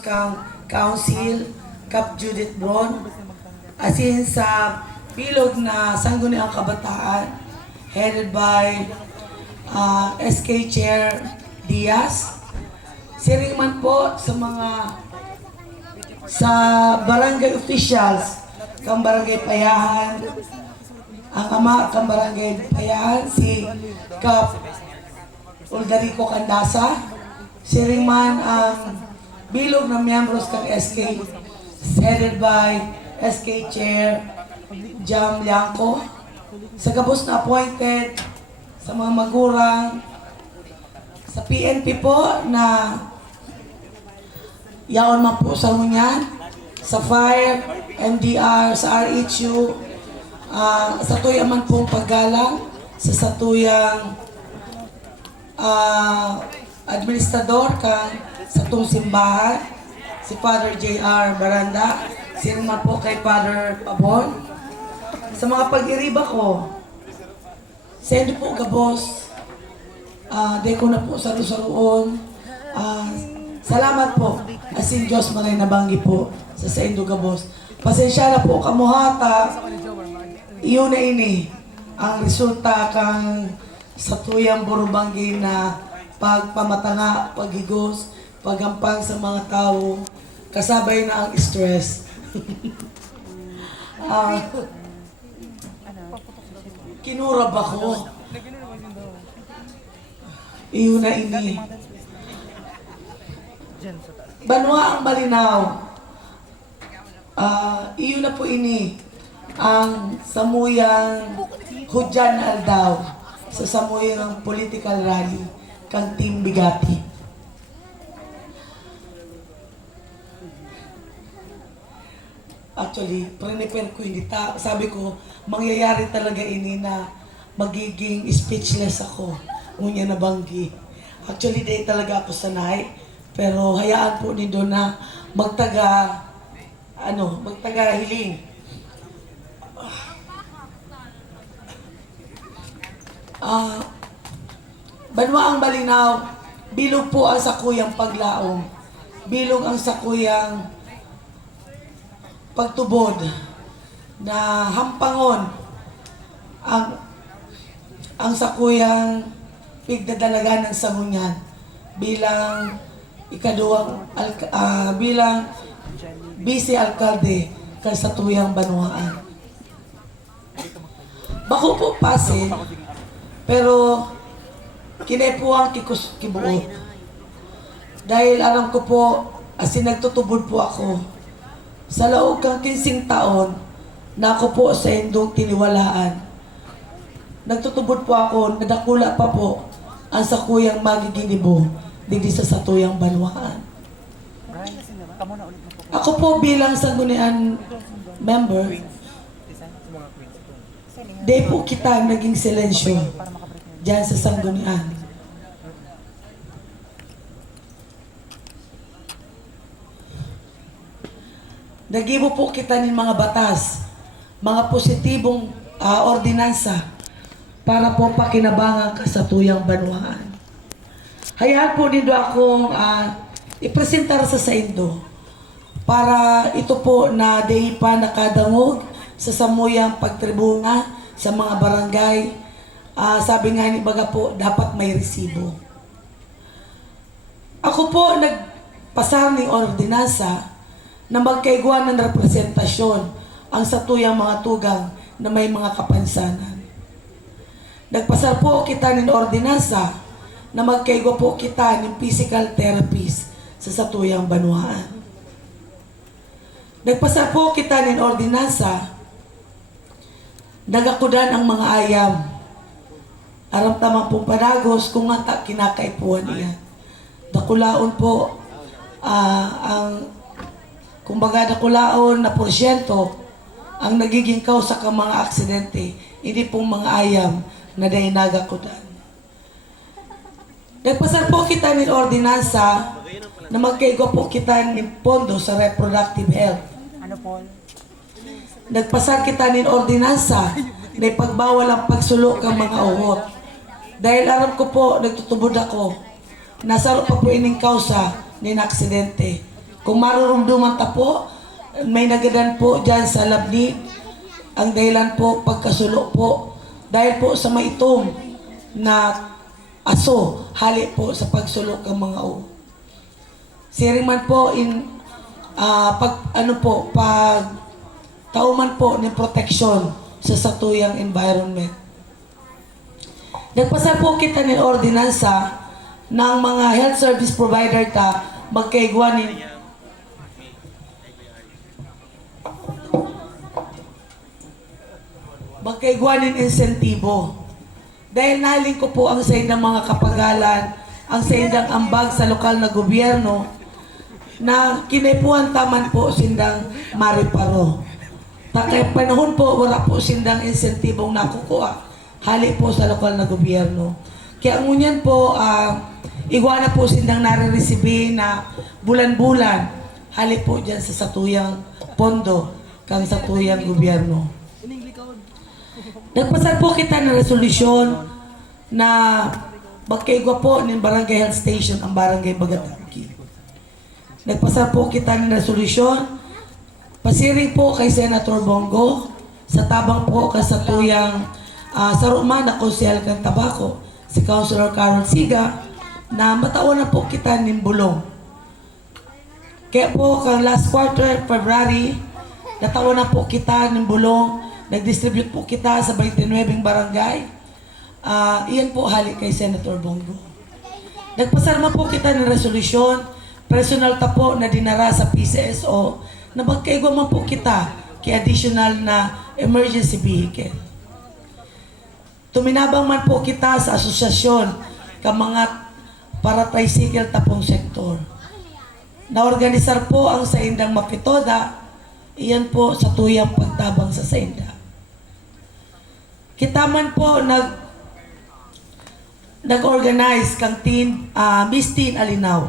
kang Council, Cap Judith Bron, asin sa bilog na Sangguniang Kabataan, headed by SK Chair Diaz. Siring man po sa barangay officials, kang Barangay Payahan, ang ama kang Barangay Payahan, si Cap Uldarico Candasa. Siring man ang bilog na miyembros ng SK, headed by SK Chair Jam Liangco. Sa gabos na appointed, sa mga magurang, sa PNP po na yaon man po sa hunyan, sa fire, MDR, sa RHU, sa tuyang man pong paggalang, sa satuyang administrador kang sa itong simbahan, si Father J.R. Baranda, sinima po kay Father Pabon. Sa mga pag-iriba ko, sendo po gabos, di ko na po saru-saruon. Salamat po, asin Diyos malay nabanggi po sa sendo gabos. Pasensya na po, kamuhata, iyon na ini, ang resulta kang sa tuyang burubanggi na pagpamatanga, paghigos, pagampang sa mga tao, kasabay na ang stress. Kinurab ako. Iyon na ini. Banwa ang malinaw. Iyon na po ini. Ang samuyang hudyan na aldaw sa samuyang political rally kang Team Bigati. Actually, prepare ko hindi sabi ko, mangyayari talaga ini na magiging speechless ako. Ngunya na banggi. Actually, di talaga ako sanay. Pero hayaan po nindo na magtaga hiling. Banwa ang malinaw, bilog po ang sakuyang paglaom. Bilog ang sakuyang pagtubod na hampangon ang sakuyang pigdadalagan ng sangunyan bilang bilang vice alkalde kan sa tuyang Banwaan. Bako po pasin, pero kinepuang kibuot. Dahil alam ko po, asin nagtutubod po ako. Sa loob kang 15 taon, na ako po sa indong tiniwalaan. Nagtutubod po ako, nadakula pa po ang sakuyang magiginibo digdi sa satuyang Banwaan. Ako po bilang sanggunian member, di po kita naging silensyo dyan sa sanggunian. Nagibo po kita ng mga batas, mga positibong ordinansa para po pakinabangan ka sa tuyang Banwaan. Hayaan po nindo akong ipresentar sa indo para ito po na di pa nakadangog sa samuyang pagtribuna sa mga barangay. Sabi nga ni baga po, dapat may resibo. Ako po nagpasar ng ordinansa na magkaigwa ng representasyon ang satuyang mga tugang na may mga kapansanan. Nagpasar po kita ng ordinansa na magkaigwa po kita ng physical therapist sa satuyang Banwaan. Nagpasar po kita ng ordinansa nagakudan ang mga ayam. Aram tamang pong panagos kung nga kinakaipuan niya. Dakulaon po kumbaga nakulaon na porsyento ang nagiging kausa ka mga aksidente, hindi pong mga ayam na dainaga kudan. Nagpasar po kita ng ordinansa na magkaigo po kita ng pondo sa reproductive health. Ano po? Nagpasar kita ng ordinansa na ipagbawal ang pagsulok ng mga uhot. Dahil alam ko po, nagtutubod ako, nasaro pa po ining kausa ng aksidente. Kung marurumduman ta po, may nagadan po dyan sa labnig. Ang dahilan po, pagkasulo po. Dahil po sa maitom na aso, hali po sa pagsulok ng mga o. Siring man po pag tauman po ng proteksyon sa satuyang environment. Nagpasal po kita ng ordinansa ng mga health service provider ta magkaigwanin insentibo. Dahil nahiling ko po ang sayang ng mga kapagalan, ang sayang ambag sa lokal na gobyerno na kinaipuan taman po sindang mariparo. Kaya panahon po, wala po sindang insentibong nakukuha. Hali po sa lokal na gobyerno. Kaya ngunyan po, igwana po sindang nare-resibe na bulan-bulan. Hali po dyan sa satuyang pondo kang satuyang gobyerno. Nagpasal po kita ng resolusyon na magkaigwa po ng Barangay Health Station ang Barangay Bagatangki. Nagpasal po kita ng resolusyon pasiring po kay Senator Bongo sa tabang po kasatuyang sa Roma na Konsehal kang Tabako, si Councilor Carol Siga, na matawan na po kita ng bulong. Kaya po, kang last quarter, February, natawan na po kita ng bulong, nag-distribute po kita sa 29 barangay. Iyan po halik kay Senator Bongo. Nagpasarma po kita ng resolusyon, personal ta po na dinara sa PCSO, na magkaigwa man po kita kay additional na emergency vehicle. Tuminabang man po kita sa asosasyon ka mga para-tricycle tapong sektor. Naorganisar po ang Saindang Mapitoda, iyan po sa tuyang pagtabang sa Sainda. Kita man po nag-organize kang Miss Teen Alinaw.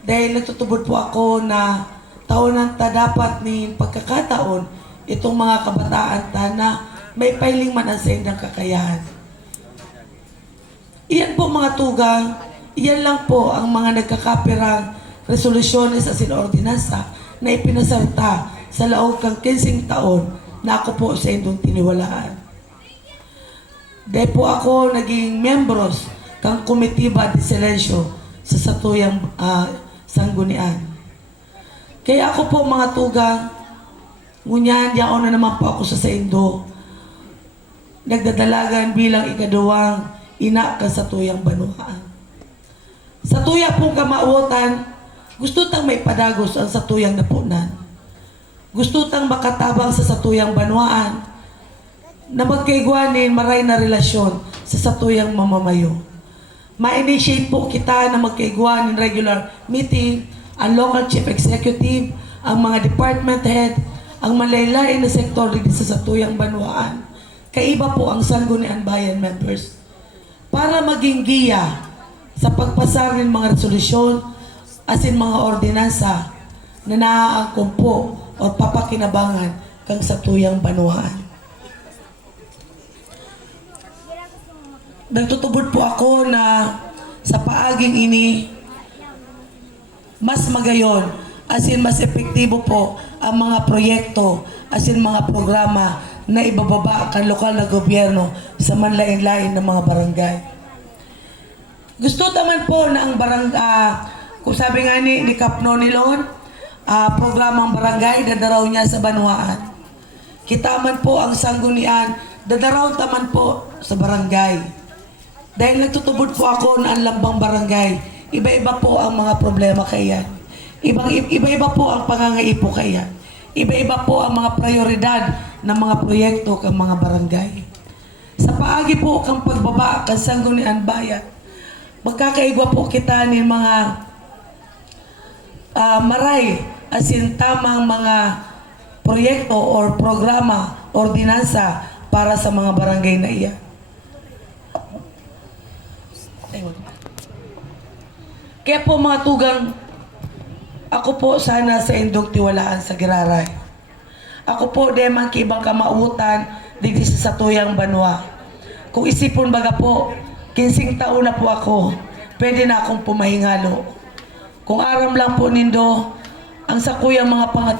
Dahil nagtutubod po ako na taonan ta dapat ni pagkakataon itong mga kabataan ta na may pailing man ang Saindang kakayahan. Iyan po mga tugang, iyan lang po ang mga nagkakapirang resolusyones sa sinordinansa na ipinasarta sa laog kang 15 taon na ako po sa indong tiniwalaan. Dahil po ako naging membros kang Komitiba de Silencio sa satuyang sanggunian. Kaya ako po mga tugang, ngunyan, yaon na naman po ako sa Indo. Nagdadalagan bilang ikaduwang ina ka sa tuyang Banuaan. Sa tuya pong kamauotan, gusto tang may padagos ang satuyang napunan. Gusto tang makatabang sa satuyang Banuaan na magkaigwanin maray na relasyon sa satuyang mamamayo. Ma-initiate po kita na magkaigwanin regular meeting, ang local chief executive, ang mga department head, ang malaylain na sektor dito sa satuyang Banuaan. Kaiba po ang Sangguniang Bayan members para maging giya sa pagpasar ng mga resolusyon asin mga ordinansa na naaangkong po o papakinabangan kang satuyang Banuaan. Nagtutubod po ako na sa paaging ini mas magayon asin mas epektibo po ang mga proyekto asin mga programa na ibababa kan lokal na gobyerno sa manlain-lain ng mga barangay. Gusto naman po na ang kung sabi nga ni Kapno Nilon, programang barangay, dadaraw niya sa Banuaan. Kita man po ang sanggunian, dadaraw taman po sa barangay. Dahil nagtutubod po ako na ang lambang barangay, iba-iba po ang mga problema kaya. Iba-iba po ang pangangaipo kaya. Iba-iba po ang mga prioridad ng mga proyekto kang mga barangay. Sa paagi po kang pagbaba kang Sangguniang Bayan, magkakaigwa po kita ng mga maray asin tamang mga proyekto or programa, ordinansa para sa mga barangay na iyan. Kaya po mga tugang, ako po sana sa indong tiwalaan sa Giraray. Ako po demang kibang kamautan dito sa satuyang Banwa. Kung isipon baga po, 15 taon na po ako, pwede na akong pumahingalo. Kung aram lang po nindo, ang sakuyang mga pangat